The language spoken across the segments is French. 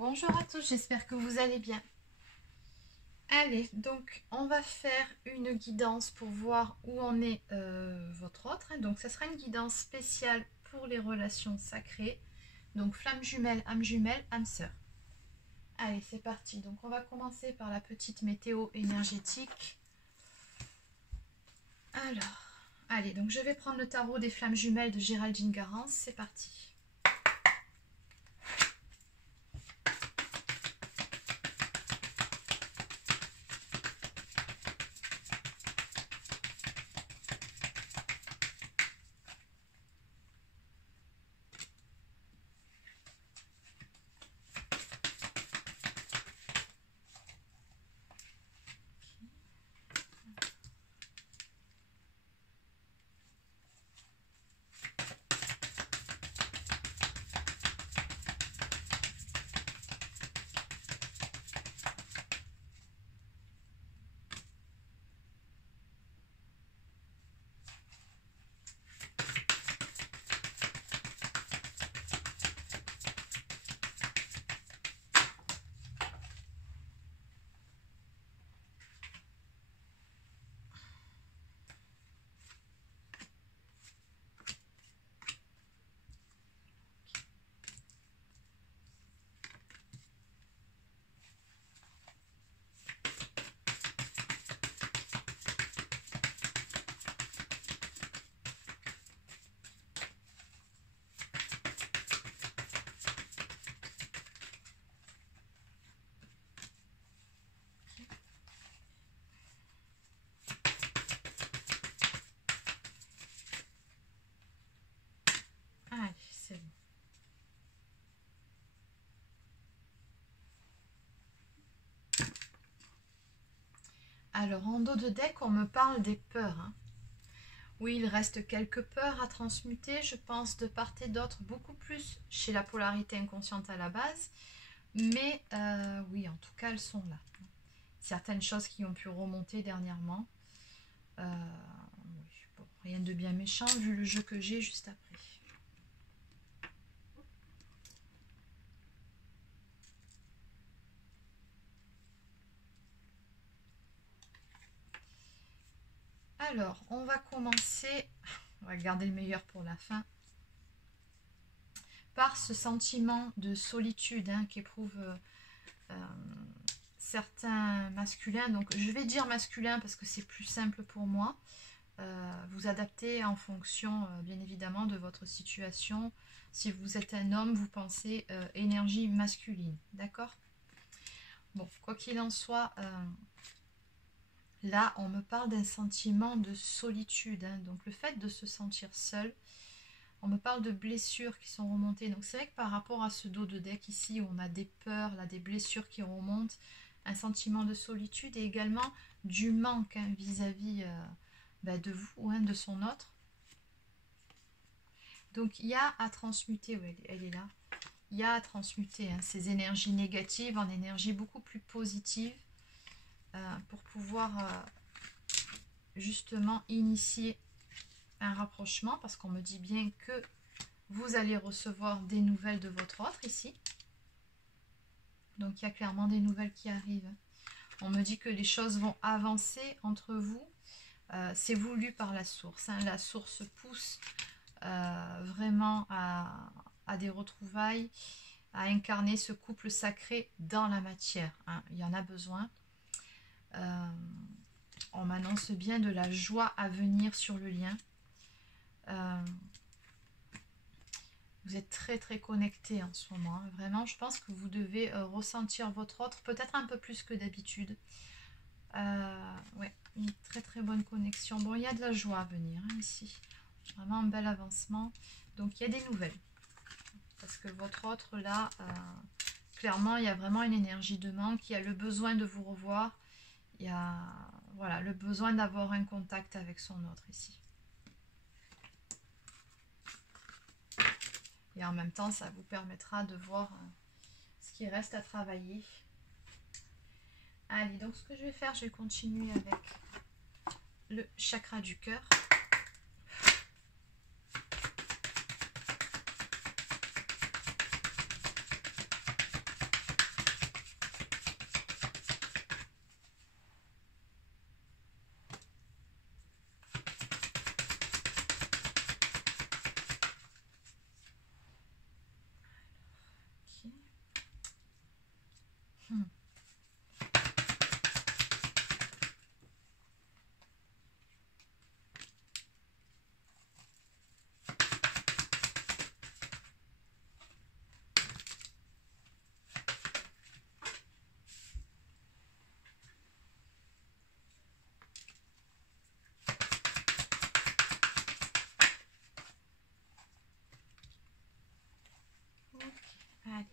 Bonjour à tous, j'espère que vous allez bien. Allez, donc on va faire une guidance pour voir où en est votre autre. Donc ça sera une guidance spéciale pour les relations sacrées. Donc flamme jumelle, âme sœur. Allez, c'est parti. Donc on va commencer par la petite météo énergétique. Alors, allez, donc je vais prendre le tarot des flammes jumelles de Géraldine Garance. C'est parti. Allez, c'est bon. Alors, en dos de deck, on me parle des peurs. Oui, il reste quelques peurs à transmuter, je pense, de part et d'autre, beaucoup plus chez la polarité inconsciente à la base. Mais oui, en tout cas, elles sont là. Certaines choses qui ont pu remonter dernièrement. Oui, bon, rien de bien méchant vu le jeu que j'ai juste après. Alors, on va commencer, on va garder le meilleur pour la fin, par ce sentiment de solitude qu'éprouvent certains masculins. Donc, je vais dire masculin parce que c'est plus simple pour moi. Vous adaptez en fonction, bien évidemment, de votre situation. Si vous êtes un homme, vous pensez énergie masculine, d'accord? Bon, quoi qu'il en soit... là, on me parle d'un sentiment de solitude, donc le fait de se sentir seul. On me parle de blessures qui sont remontées. Donc c'est vrai que par rapport à ce dos de deck ici, où on a des peurs, là, des blessures qui remontent, un sentiment de solitude et également du manque vis-à-vis de vous, de son autre. Donc il y a à transmuter, oui, elle est là. Il y a à transmuter ces énergies négatives en énergies beaucoup plus positives. Pour pouvoir justement initier un rapprochement, parce qu'on me dit bien que vous allez recevoir des nouvelles de votre autre ici. Donc il y a clairement des nouvelles qui arrivent. On me dit que les choses vont avancer entre vous. C'est voulu par la source. La source pousse vraiment à des retrouvailles, à incarner ce couple sacré dans la matière. Il y en a besoin. On m'annonce bien de la joie à venir sur le lien. Vous êtes très très connectés en ce moment. Vraiment, je pense que vous devez ressentir votre autre peut-être un peu plus que d'habitude. Ouais, une très très bonne connexion. Bon, il y a de la joie à venir ici. Vraiment un bel avancement. Donc, il y a des nouvelles. Parce que votre autre, là, clairement, il y a vraiment une énergie de manque. Il y a le besoin de vous revoir. Il y a voilà, le besoin d'avoir un contact avec son autre ici. Et en même temps, ça vous permettra de voir ce qui reste à travailler. Allez, donc ce que je vais faire, je vais continuer avec le chakra du cœur. Allez.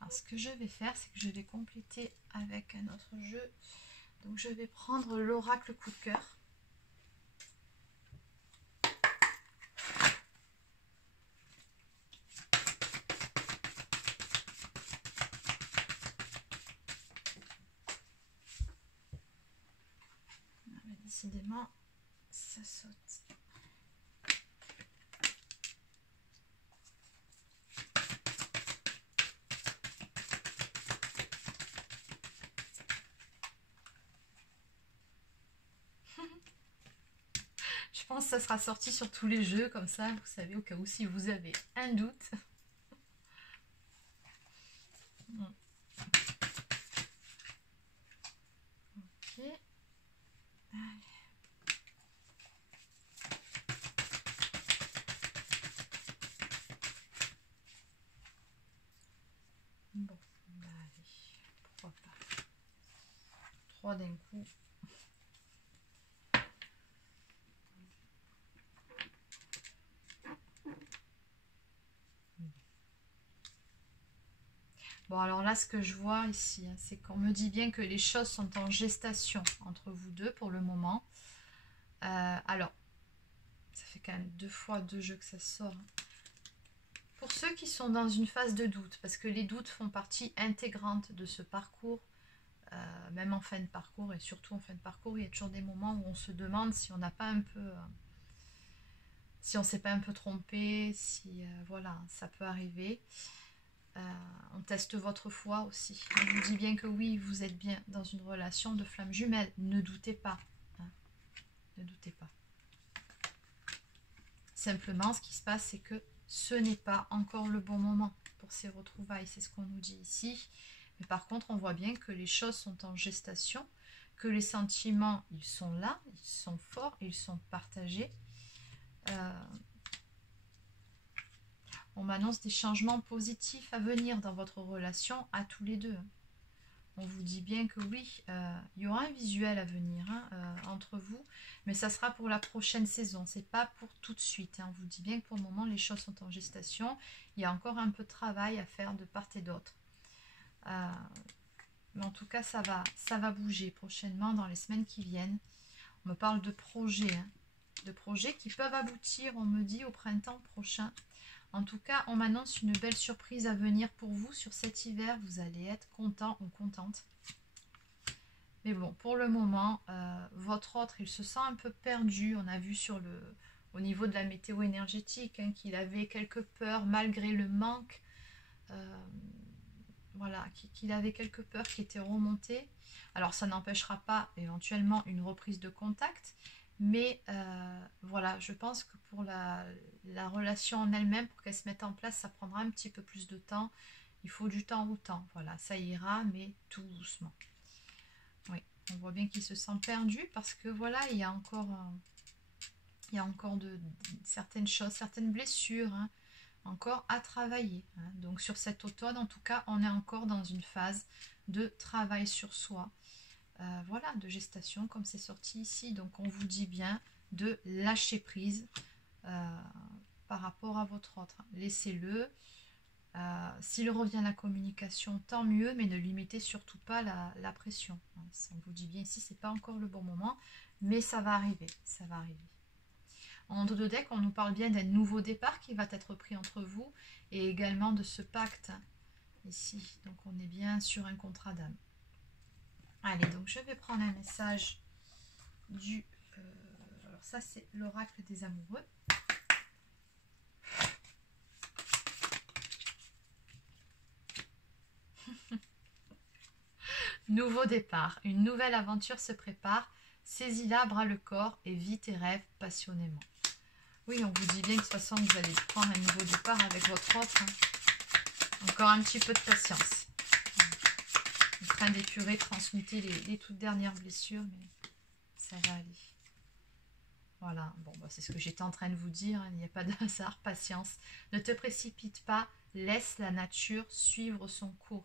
Alors, ce que je vais faire, c'est que je vais compléter avec un autre jeu. Donc, je vais prendre l'oracle coup de cœur. Décidément, ça saute. Je pense que ça sera sorti sur tous les jeux, comme ça, vous savez, au cas où si vous avez un doute. Ok. Allez. Bon, allez, pourquoi pas. 3 d'un coup. Bon, alors là, ce que je vois ici, hein, c'est qu'on me dit bien que les choses sont en gestation entre vous deux pour le moment. Alors, ça fait quand même 2 fois 2 jeux que ça sort. Hein. Pour ceux qui sont dans une phase de doute, parce que les doutes font partie intégrante de ce parcours, même en fin de parcours, et surtout en fin de parcours, il y a toujours des moments où on se demande si on n'a pas un peu... si on ne s'est pas un peu trompé, si... voilà, ça peut arriver. On teste votre foi aussi. On vous dit bien que oui, vous êtes bien dans une relation de flamme jumelle. Ne doutez pas. Hein. Ne doutez pas. Simplement, ce qui se passe, c'est que ce n'est pas encore le bon moment pour ces retrouvailles. C'est ce qu'on nous dit ici. Mais par contre, on voit bien que les choses sont en gestation, que les sentiments, ils sont là, ils sont forts, ils sont partagés. On m'annonce des changements positifs à venir dans votre relation à tous les deux. On vous dit bien que oui, il y aura un visuel à venir entre vous, mais ça sera pour la prochaine saison, c'est pas pour tout de suite. Hein. On vous dit bien que pour le moment, les choses sont en gestation. Il y a encore un peu de travail à faire de part et d'autre. Mais en tout cas, ça va bouger prochainement dans les semaines qui viennent. On me parle de projets, hein, de projets qui peuvent aboutir, on me dit, au printemps prochain. En tout cas, on m'annonce une belle surprise à venir pour vous sur cet hiver. Vous allez être content ou contente. Mais bon, pour le moment, votre autre, il se sent un peu perdu. On a vu au niveau de la météo énergétique hein, qu'il avait quelques peurs malgré le manque. Voilà, qu'il avait quelques peurs qui étaient remontées. Alors, ça n'empêchera pas éventuellement une reprise de contact. Mais voilà, je pense que pour la relation en elle-même, pour qu'elle se mette en place, ça prendra un petit peu plus de temps. Il faut du temps au temps. Voilà, ça ira, mais tout doucement. Oui, on voit bien qu'il se sent perdu parce que voilà, il y a encore certaines choses, certaines blessures, hein, encore à travailler. Hein. Donc sur cet automne, en tout cas, on est encore dans une phase de travail sur soi. Voilà, de gestation comme c'est sorti ici. Donc on vous dit bien de lâcher prise par rapport à votre autre. Laissez-le. S'il revient à la communication, tant mieux, mais ne lui mettez surtout pas la pression. On vous dit bien ici, c'est pas encore le bon moment, mais ça va arriver. Ça va arriver. En dos de deck, on nous parle bien d'un nouveau départ qui va être pris entre vous et également de ce pacte ici. Donc on est bien sur un contrat d'âme. Allez, donc je vais prendre un message du... alors ça, c'est l'oracle des amoureux. Nouveau départ. Une nouvelle aventure se prépare. Saisis-la, bras le corps et vis tes rêves passionnément. Oui, on vous dit bien que de toute façon, vous allez prendre un nouveau départ avec votre autre. Hein. Encore un petit peu de patience. En train d'épurer, transmuter les toutes dernières blessures, mais ça va aller. Voilà, bon, bah, c'est ce que j'étais en train de vous dire, hein. Il n'y a pas de hasard, patience. Ne te précipite pas, laisse la nature suivre son cours.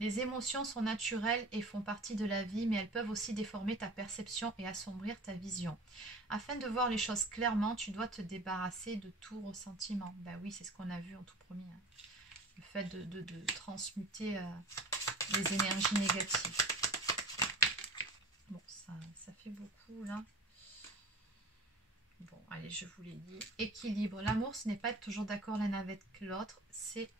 Les émotions sont naturelles et font partie de la vie, mais elles peuvent aussi déformer ta perception et assombrir ta vision. Afin de voir les choses clairement, tu dois te débarrasser de tout ressentiment. Ben oui, c'est ce qu'on a vu en tout premier. Hein. Le fait de transmuter les énergies négatives. Bon, ça fait beaucoup là. Bon, allez, je vous l'ai dit. Équilibre. L'amour, ce n'est pas être toujours d'accord l'un avec l'autre, c'est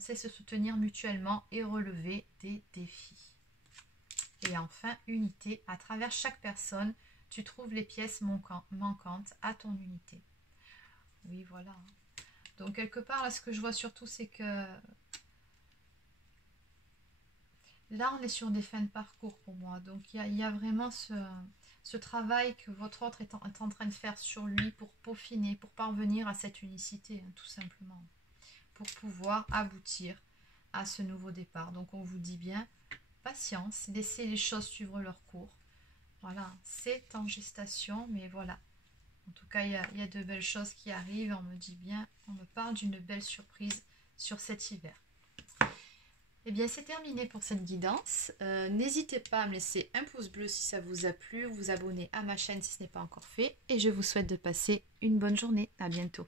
c'est se soutenir mutuellement et relever des défis. Et enfin, unité. À travers chaque personne, tu trouves les pièces manquantes à ton unité. Oui, voilà. Donc, quelque part, là, ce que je vois surtout, c'est que là, on est sur des fins de parcours pour moi. Donc, il y a vraiment ce travail que votre autre est en train de faire sur lui pour peaufiner, pour parvenir à cette unicité, hein, tout simplement. Pour pouvoir aboutir à ce nouveau départ. Donc, on vous dit bien, patience, laissez les choses suivre leur cours. Voilà, c'est en gestation, mais voilà. En tout cas, il y a de belles choses qui arrivent. On me dit bien, on me parle d'une belle surprise sur cet hiver. Eh bien, c'est terminé pour cette guidance. N'hésitez pas à me laisser un pouce bleu si ça vous a plu, vous abonner à ma chaîne si ce n'est pas encore fait. Et je vous souhaite de passer une bonne journée. À bientôt.